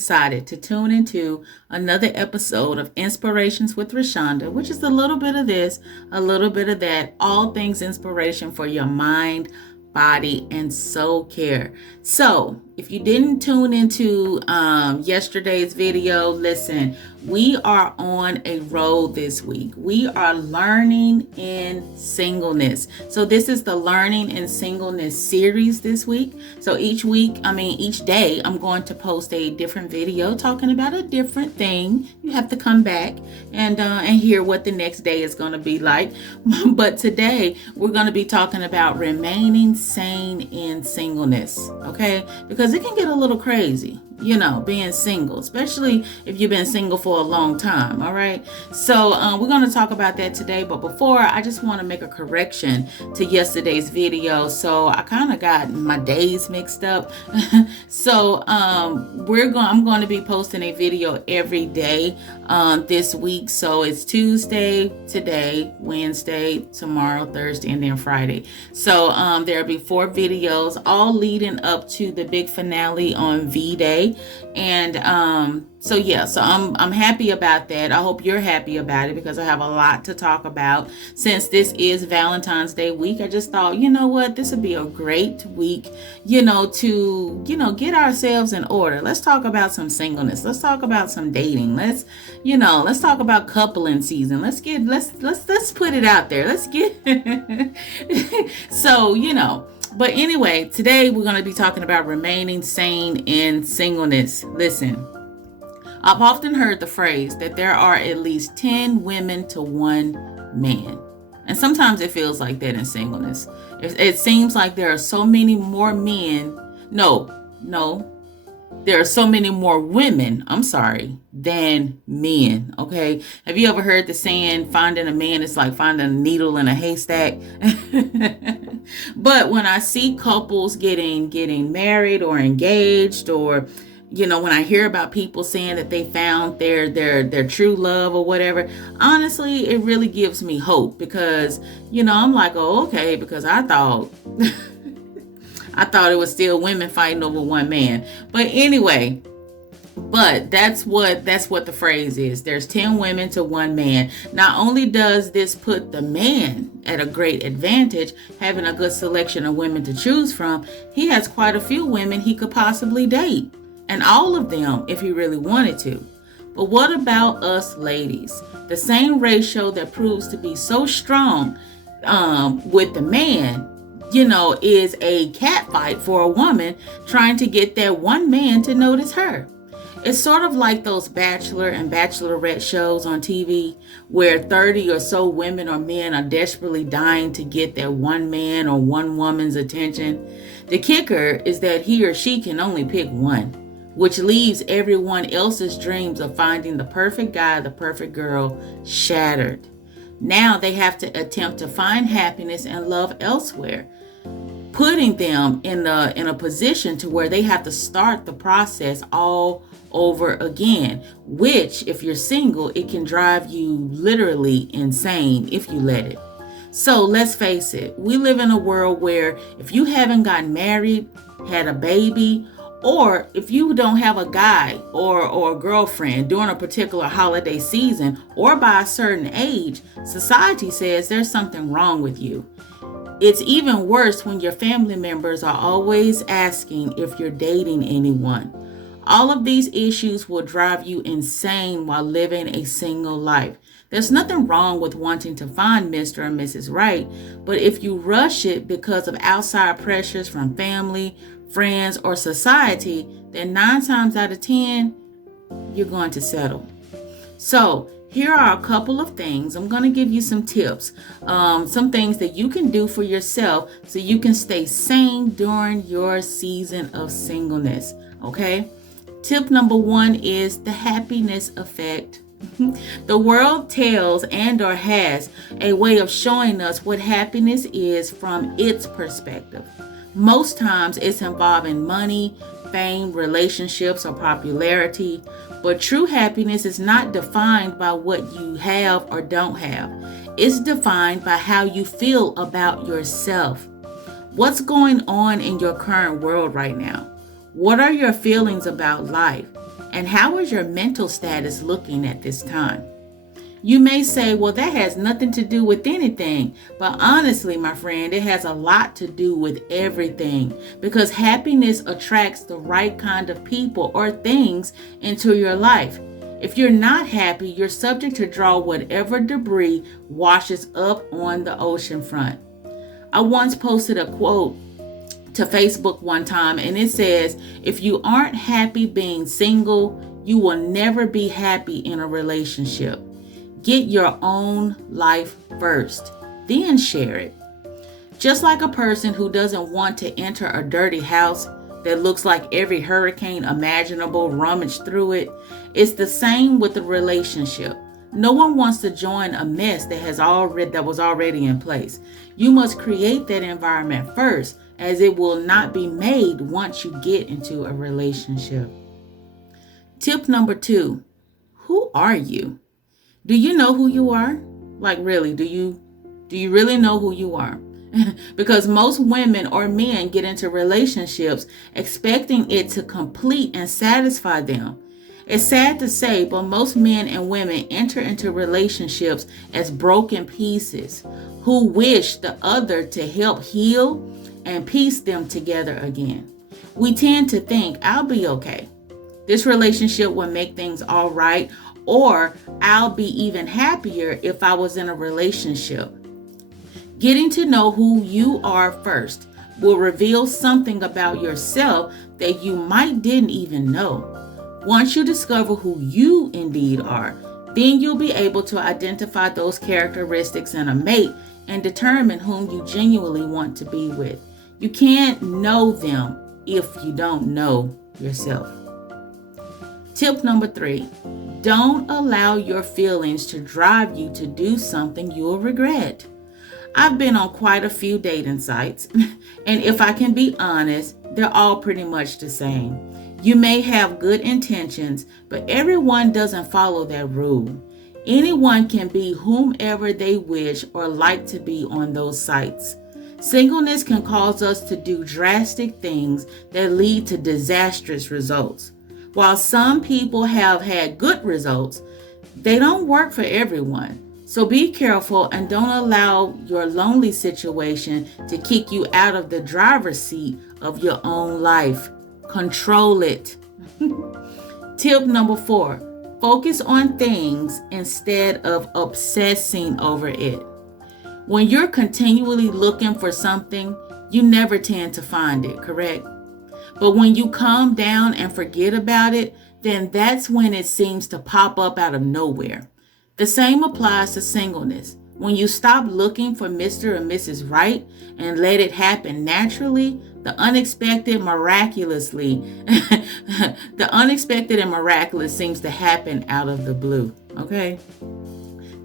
decided to tune into another episode of Inspirations with Rashonda, which is a little bit of this, a little bit of that, all things inspiration for your mind, body, and soul care. So if you didn't tune into yesterday's video, listen, we are on a road this week. We are learning in singleness. So this is the Learning in Singleness series this week. So each day, I'm going to post a different video talking about a different thing. You have to come back and hear what the next day is going to be like. But today, we're going to be talking about remaining sane in singleness, okay? Because it can get a little crazy, being single, especially if you've been single for a long time, all right? So we're going to talk about that today, but before, I just want to make a correction to yesterday's video. So I kind of got my days mixed up. So I'm going to be posting a video every day this week. So it's Tuesday, today, Wednesday, tomorrow, Thursday, and then Friday. So there'll be 4 videos, all leading up to the big finale on vday. And so I'm happy about that. I hope you're happy about it because I have a lot to talk about. Since this is Valentine's Day week, I just thought, this would be a great week, to get ourselves in order. Let's talk about some singleness. Let's talk about some dating. Let's talk about coupling season. Let's put it out there. Let's get so, But anyway, today we're going to be talking about remaining sane in singleness. Listen, I've often heard the phrase that there are at least 10 women to 1 man. And sometimes it feels like that in singleness. It seems like there are so many more men. There are so many more women, than men, okay? Have you ever heard the saying, finding a man is like finding a needle in a haystack? But when I see couples getting married or engaged, or, when I hear about people saying that they found their true love or whatever, honestly, it really gives me hope because, I'm like, oh, okay, because I thought it was still women fighting over 1 man. But anyway, that's what the phrase is. There's 10 women to 1 man. Not only does this put the man at a great advantage, having a good selection of women to choose from, he has quite a few women he could possibly date. And all of them if he really wanted to. But what about us ladies? The same ratio that proves to be so strong with the man, is a catfight for a woman trying to get that 1 man to notice her. It's sort of like those bachelor and bachelorette shows on TV where 30 or so women or men are desperately dying to get that 1 man or 1 woman's attention. The kicker is that he or she can only pick 1, which leaves everyone else's dreams of finding the perfect guy, the perfect girl, shattered. Now they have to attempt to find happiness and love elsewhere, putting them in a position to where they have to start the process all over again, which, if you're single, it can drive you literally insane if you let it. So let's face it, we live in a world where if you haven't gotten married, had a baby, or if you don't have a guy or a girlfriend during a particular holiday season or by a certain age, society says there's something wrong with you. It's even worse when your family members are always asking if you're dating anyone. All of these issues will drive you insane while living a single life. There's nothing wrong with wanting to find Mr. or Mrs. Right, but if you rush it because of outside pressures from family, friends, or society, then 9 times out of 10, you're going to settle. So here are a couple of things. I'm going to give you some tips, some things that you can do for yourself so you can stay sane during your season of singleness, okay? Tip number 1 is the happiness effect. The world tells and or has a way of showing us what happiness is from its perspective. Most times it's involving money, fame, relationships, or popularity. But true happiness is not defined by what you have or don't have. It's defined by how you feel about yourself. What's going on in your current world right now? What are your feelings about life? And how is your mental status looking at this time? You may say, well, that has nothing to do with anything. But honestly, my friend, it has a lot to do with everything, because happiness attracts the right kind of people or things into your life. If you're not happy, you're subject to draw whatever debris washes up on the ocean front. I once posted a quote to Facebook one time, and it says, if you aren't happy being single, you will never be happy in a relationship. Get your own life first, then share it. Just like a person who doesn't want to enter a dirty house that looks like every hurricane imaginable rummaged through it, it's the same with the relationship. No one wants to join a mess that was already in place. You must create that environment first, as it will not be made once you get into a relationship. Tip number 2, who are you? Do you know who you are? Like, really, do you really know who you are? Because most women or men get into relationships expecting it to complete and satisfy them. It's sad to say, but most men and women enter into relationships as broken pieces who wish the other to help heal and piece them together again. We tend to think, I'll be okay. This relationship will make things all right, or I'll be even happier if I was in a relationship. Getting to know who you are first will reveal something about yourself that you might didn't even know. Once you discover who you indeed are, then you'll be able to identify those characteristics in a mate and determine whom you genuinely want to be with. You can't know them if you don't know yourself. Tip number 3, don't allow your feelings to drive you to do something you'll regret. I've been on quite a few dating sites, and if I can be honest, they're all pretty much the same. You may have good intentions, but everyone doesn't follow that rule. Anyone can be whomever they wish or like to be on those sites. Singleness can cause us to do drastic things that lead to disastrous results. While some people have had good results, they don't work for everyone. So be careful and don't allow your lonely situation to kick you out of the driver's seat of your own life. Control it. Tip number 4, focus on things instead of obsessing over it. When you're continually looking for something, you never tend to find it, correct? But when you calm down and forget about it, then that's when it seems to pop up out of nowhere. The same applies to singleness. When you stop looking for Mr. or Mrs. Right and let it happen naturally, the unexpected and miraculous seems to happen out of the blue. Okay.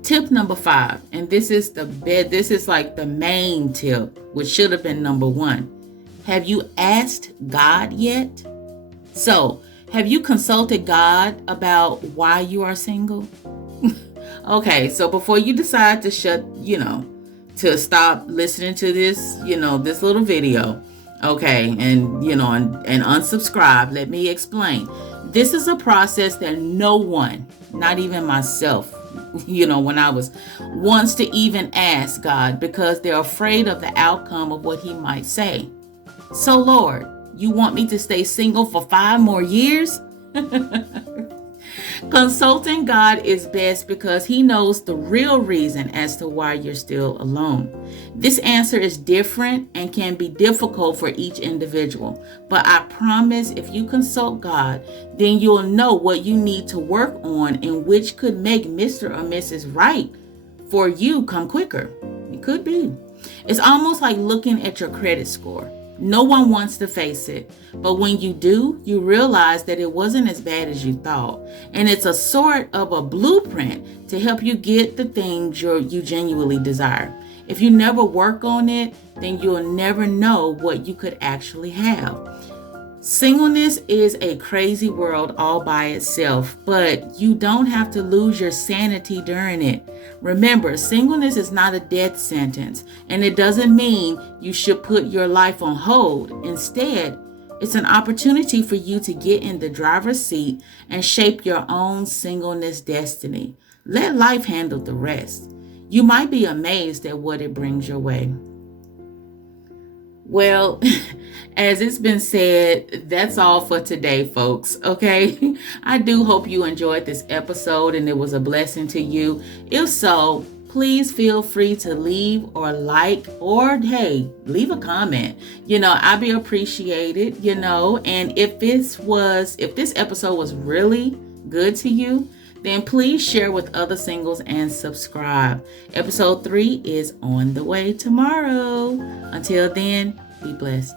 Tip number 5, and this is like the main tip, which should have been number 1. Have you asked God yet? So, have you consulted God about why you are single? Okay, so before you decide to to stop listening to this, this little video, okay, and unsubscribe, let me explain. This is a process that no one, not even myself, when I was, wants to even ask God because they're afraid of the outcome of what he might say. So, Lord, you want me to stay single for 5 more years? Consulting God is best because he knows the real reason as to why you're still alone. This answer is different and can be difficult for each individual. But I promise if you consult God, then you'll know what you need to work on and which could make Mr. or Mrs. Right for you come quicker. It could be. It's almost like looking at your credit score. No one wants to face it, but when you do, you realize that it wasn't as bad as you thought. And it's a sort of a blueprint to help you get the things you genuinely desire. If you never work on it, then you'll never know what you could actually have. Singleness is a crazy world all by itself, but you don't have to lose your sanity during it. Remember, singleness is not a death sentence, and it doesn't mean you should put your life on hold. Instead, It's an opportunity for you to get in the driver's seat and shape your own singleness destiny. Let life handle the rest. You might be amazed at what it brings your way. Well, as it's been said, that's all for today, folks. Okay. I do hope you enjoyed this episode and it was a blessing to you. If so, please feel free to leave or like or hey, leave a comment. I'd be appreciated, and if this episode was really good to you, then please share with other singles and subscribe. Episode 3 is on the way tomorrow. Until then, be blessed.